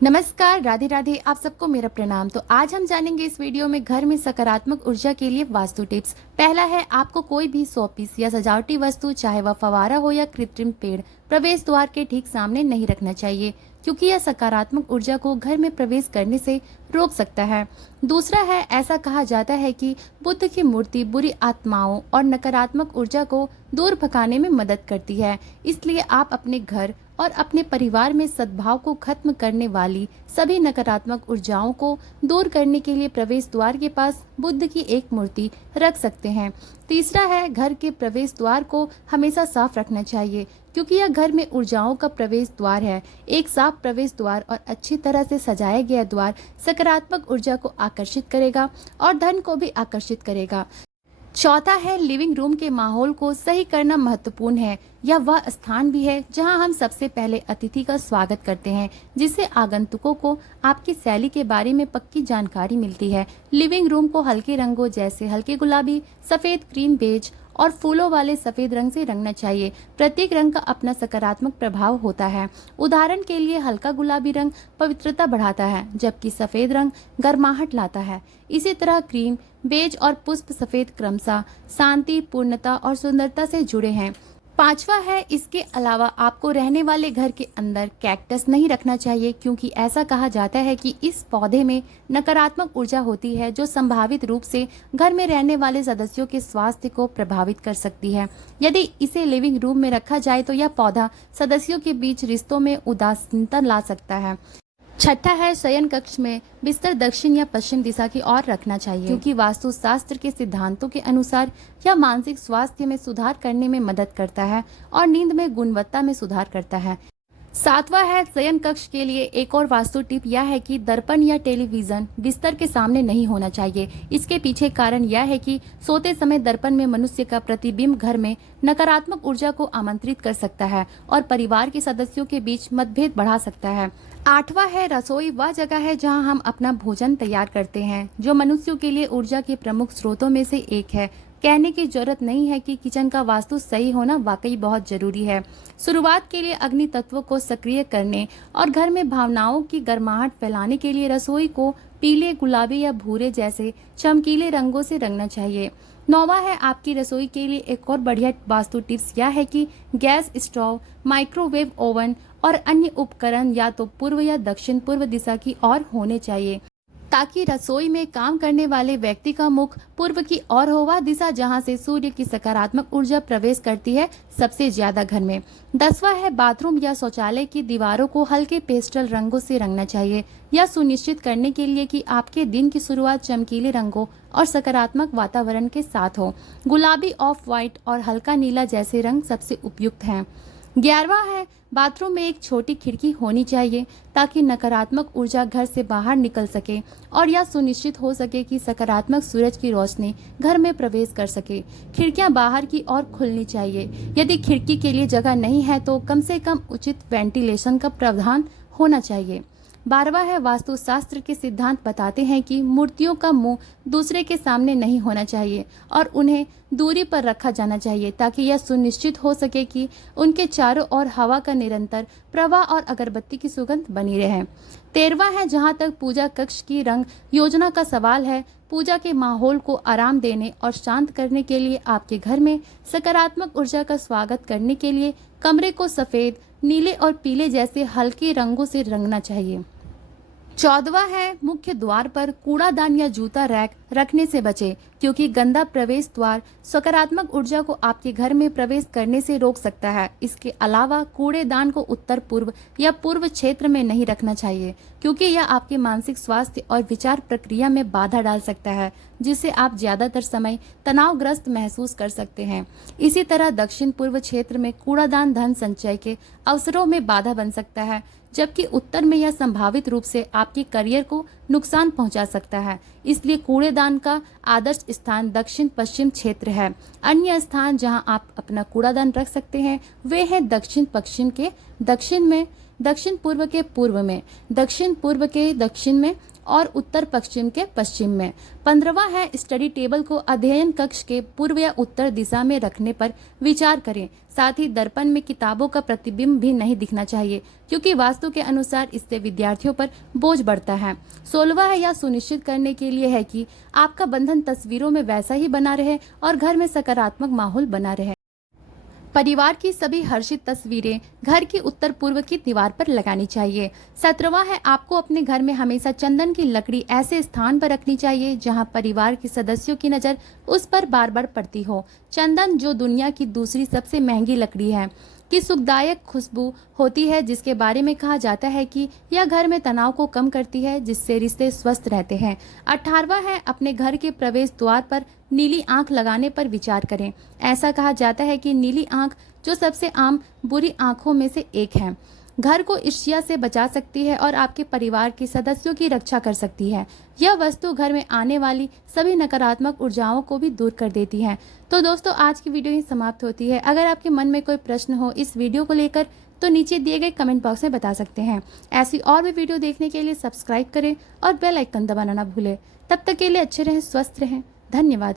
नमस्कार, राधे राधे। आप सबको मेरा प्रणाम। तो आज हम जानेंगे इस वीडियो में घर में सकारात्मक ऊर्जा के लिए वास्तु टिप्स। पहला है, आपको कोई भी शोपीस या सजावटी वस्तु, चाहे वह फवारा हो या कृत्रिम पेड़, प्रवेश द्वार के ठीक सामने नहीं रखना चाहिए, क्योंकि यह सकारात्मक ऊर्जा को घर में प्रवेश करने से रोक सकता है। दूसरा है, ऐसा कहा जाता है कि बुद्ध की मूर्ति बुरी आत्माओं और नकारात्मक ऊर्जा को दूर भगाने में मदद करती है। इसलिए आप अपने घर और अपने परिवार में सद्भाव को खत्म करने वाली सभी नकारात्मक ऊर्जाओं को दूर करने के लिए प्रवेश द्वार के पास बुद्ध की एक मूर्ति रख सकते हैं। तीसरा है, घर के प्रवेश द्वार को हमेशा साफ रखना चाहिए, क्योंकि यह घर में ऊर्जाओं का प्रवेश द्वार है। एक साफ प्रवेश द्वार और अच्छी तरह से सजाया गया द्वार सकारात्मक ऊर्जा को आकर्षित करेगा और धन को भी आकर्षित करेगा। चौथा है, लिविंग रूम के माहौल को सही करना महत्वपूर्ण है। यह वह स्थान भी है जहां हम सबसे पहले अतिथि का स्वागत करते हैं, जिससे आगंतुकों को आपकी शैली के बारे में पक्की जानकारी मिलती है। लिविंग रूम को हल्के रंगों जैसे हल्के गुलाबी, सफेद, क्रीम, बेज और फूलों वाले सफेद रंग से रंगना चाहिए। प्रत्येक रंग का अपना सकारात्मक प्रभाव होता है। उदाहरण के लिए, हल्का गुलाबी रंग पवित्रता बढ़ाता है, जबकि सफेद रंग गर्माहट लाता है। इसी तरह क्रीम, बेज और पुष्प सफेद क्रमशः शांति, पूर्णता और सुंदरता से जुड़े हैं। पांचवा है, इसके अलावा आपको रहने वाले घर के अंदर कैक्टस नहीं रखना चाहिए, क्योंकि ऐसा कहा जाता है कि इस पौधे में नकारात्मक ऊर्जा होती है, जो संभावित रूप से घर में रहने वाले सदस्यों के स्वास्थ्य को प्रभावित कर सकती है। यदि इसे लिविंग रूम में रखा जाए तो यह पौधा सदस्यों के बीच रिश्तों में उदासीनता ला सकता है। छठा है, शयन कक्ष में बिस्तर दक्षिण या पश्चिम दिशा की ओर रखना चाहिए, क्योंकि वास्तुशास्त्र के सिद्धांतों के अनुसार यह मानसिक स्वास्थ्य में सुधार करने में मदद करता है और नींद में गुणवत्ता में सुधार करता है। सातवां है, शयन कक्ष के लिए एक और वास्तु टिप यह है कि दर्पण या टेलीविजन बिस्तर के सामने नहीं होना चाहिए। इसके पीछे कारण यह है कि सोते समय दर्पण में मनुष्य का प्रतिबिंब घर में नकारात्मक ऊर्जा को आमंत्रित कर सकता है और परिवार के सदस्यों के बीच मतभेद बढ़ा सकता है। आठवां है, रसोई वह जगह है जहां हम अपना भोजन तैयार करते हैं, जो मनुष्यों के लिए ऊर्जा के प्रमुख स्रोतों में से एक है। कहने की जरूरत नहीं है कि किचन का वास्तु सही होना वाकई बहुत जरूरी है। शुरुआत के लिए अग्नि तत्व को सक्रिय करने और घर में भावनाओं की गर्माहट फैलाने के लिए रसोई को पीले, गुलाबी या भूरे जैसे चमकीले रंगों से रंगना चाहिए। नौवां है, आपकी रसोई के लिए एक और बढ़िया वास्तु टिप्स यह है कि गैस स्टोव, माइक्रोवेव ओवन और अन्य उपकरण या तो पूर्व या दक्षिण पूर्व दिशा की ओर होने चाहिए, ताकि रसोई में काम करने वाले व्यक्ति का मुख पूर्व की ओर हो, वह दिशा जहां से सूर्य की सकारात्मक ऊर्जा प्रवेश करती है सबसे ज्यादा घर में। 10वां है, बाथरूम या शौचालय की दीवारों को हल्के पेस्टल रंगों से रंगना चाहिए, यह सुनिश्चित करने के लिए कि आपके दिन की शुरुआत चमकीले रंगों और सकारात्मक वातावरण के साथ हो। गुलाबी, ऑफ व्हाइट और हल्का नीला जैसे रंग सबसे उपयुक्त हैं। 11वां है, बाथरूम में एक छोटी खिड़की होनी चाहिए, ताकि नकारात्मक ऊर्जा घर से बाहर निकल सके और यह सुनिश्चित हो सके कि सकारात्मक सूरज की रोशनी घर में प्रवेश कर सके। खिड़कियां बाहर की ओर खुलनी चाहिए। यदि खिड़की के लिए जगह नहीं है तो कम से कम उचित वेंटिलेशन का प्रावधान होना चाहिए। 12वां है, वास्तुशास्त्र के सिद्धांत बताते हैं कि मूर्तियों का मुंह दूसरे के सामने नहीं होना चाहिए और उन्हें दूरी पर रखा जाना चाहिए, ताकि यह सुनिश्चित हो सके कि उनके चारों ओर हवा का निरंतर प्रवाह और अगरबत्ती की सुगंध बनी रहे। 13वां है, जहां तक पूजा कक्ष की रंग योजना का सवाल है, पूजा के माहौल को आराम देने और शांत करने के लिए आपके घर में सकारात्मक ऊर्जा का स्वागत करने के लिए कमरे को सफेद, नीले और पीले जैसे हल्के रंगों से रंगना चाहिए। 14वां है, मुख्य द्वार पर कूड़ादान या जूता रैक रखने से बचें, क्योंकि गंदा प्रवेश द्वार सकारात्मक ऊर्जा को आपके घर में प्रवेश करने से रोक सकता है। इसके अलावा कूड़ेदान को उत्तर पूर्व या पूर्व क्षेत्र में नहीं रखना चाहिए, क्योंकि यह आपके मानसिक स्वास्थ्य और विचार प्रक्रिया में बाधा डाल सकता है, जिससे आप ज्यादातर समय तनावग्रस्त महसूस कर सकते हैं। इसी तरह दक्षिण पूर्व क्षेत्र में कूड़ादान धन संचय के अवसरों में बाधा बन सकता है, जबकि उत्तर में यह संभावित रूप से आपके करियर को नुकसान पहुंचा सकता है। इसलिए कूड़ेदान का आदर्श स्थान दक्षिण पश्चिम क्षेत्र है। अन्य स्थान जहां आप अपना कूड़ादान रख सकते हैं वे हैं दक्षिण पश्चिम के दक्षिण में, दक्षिण पूर्व के पूर्व में, दक्षिण पूर्व के दक्षिण में और उत्तर पश्चिम के पश्चिम में। 15वां है स्टडी टेबल को अध्ययन कक्ष के पूर्व या उत्तर दिशा में रखने पर विचार करें। साथ ही दर्पण में किताबों का प्रतिबिंब भी नहीं दिखना चाहिए, क्योंकि वास्तु के अनुसार इससे विद्यार्थियों पर बोझ बढ़ता है। 16वां है यह सुनिश्चित करने के लिए है कि आपका बंधन तस्वीरों में वैसा ही बना रहे और घर में सकारात्मक माहौल बना रहे। परिवार की सभी हर्षित तस्वीरें घर की उत्तर पूर्व की दीवार पर लगानी चाहिए। 17वां है आपको अपने घर में हमेशा चंदन की लकड़ी ऐसे स्थान पर रखनी चाहिए जहां परिवार के सदस्यों की नज़र उस पर बार बार पड़ती हो। चंदन, जो दुनिया की दूसरी सबसे महंगी लकड़ी है, की सुखदायक खुशबू होती है, जिसके बारे में कहा जाता है कि यह घर में तनाव को कम करती है, जिससे रिश्ते स्वस्थ रहते हैं। 18वां है अपने घर के प्रवेश द्वार पर नीली आंख लगाने पर विचार करें। ऐसा कहा जाता है कि नीली आंख, जो सबसे आम बुरी आंखों में से एक है, घर को ईर्ष्या से बचा सकती है और आपके परिवार के सदस्यों की रक्षा कर सकती है। यह वस्तु घर में आने वाली सभी नकारात्मक ऊर्जाओं को भी दूर कर देती है। तो दोस्तों, आज की वीडियो ही समाप्त होती है। अगर आपके मन में कोई प्रश्न हो इस वीडियो को लेकर तो नीचे दिए गए कमेंट बॉक्स में बता सकते हैं। ऐसी और भी वीडियो देखने के लिए सब्सक्राइब करें और बेल आइकन दबाना ना भूलें। तब तक के लिए अच्छे रहें, स्वस्थ रहें। धन्यवाद।